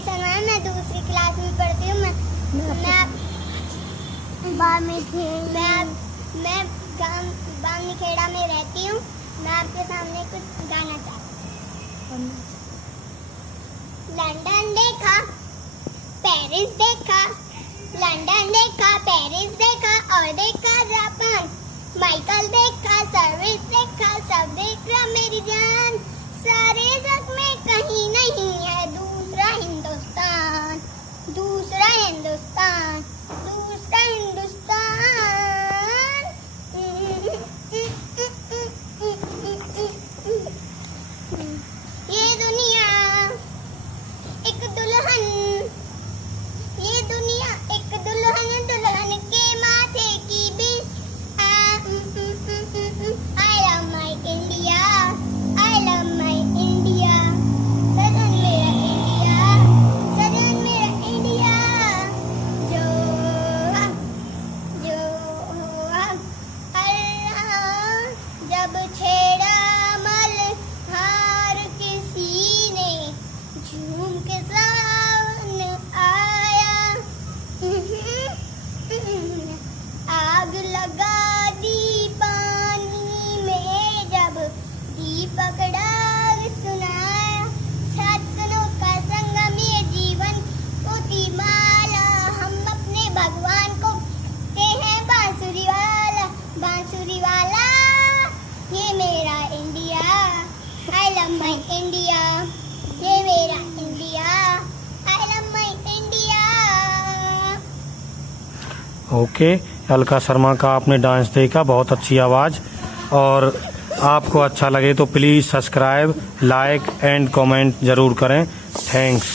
शर्मा है, मैं दूसरी क्लास में पढ़ती हूँ। मैं गाँव बामनीखेड़ा में रहती हूँ। मैं आपके सामने कुछ गाना चाहती हूँ। लंदन देखा, पेरिस देखा, लंदन देखा, पेरिस देखा और देखा जापान। माइकल देखा, सर्विस देखा, सब देखा मेरी जान। सारे जग में कहीं नहीं है दूसरा हिंदुस्तान, दूसरा हिंदुस्तान, दूसरा हिंदुस्तान। ये दुनिया एक दुल्हन, ये दुनिया एक दुल्हन, दुल्हन के माथे की भी। I love my India, I love my India, सजन मेरा इंडिया, सजन मेरा इंडिया। जो अल्लाह जब छेड़ा मल्हार किसी ने, झूम के सावन आया। आग लगा दी पानी में जब दीपक डाल सुनाया। सात सनों का संगम ये जीवन मोती माला। हम अपने भगवान को कहते हैं बांसुरी वाला, बांसुरी वाला। ये मेरा India, I love my India, ये मेरा India, I love my India. Okay, Alka Sharma का आपने डांस देखा, बहुत अच्छी आवाज़। और आपको अच्छा लगे तो please subscribe, like and comment ज़रूर करें। थैंक्स।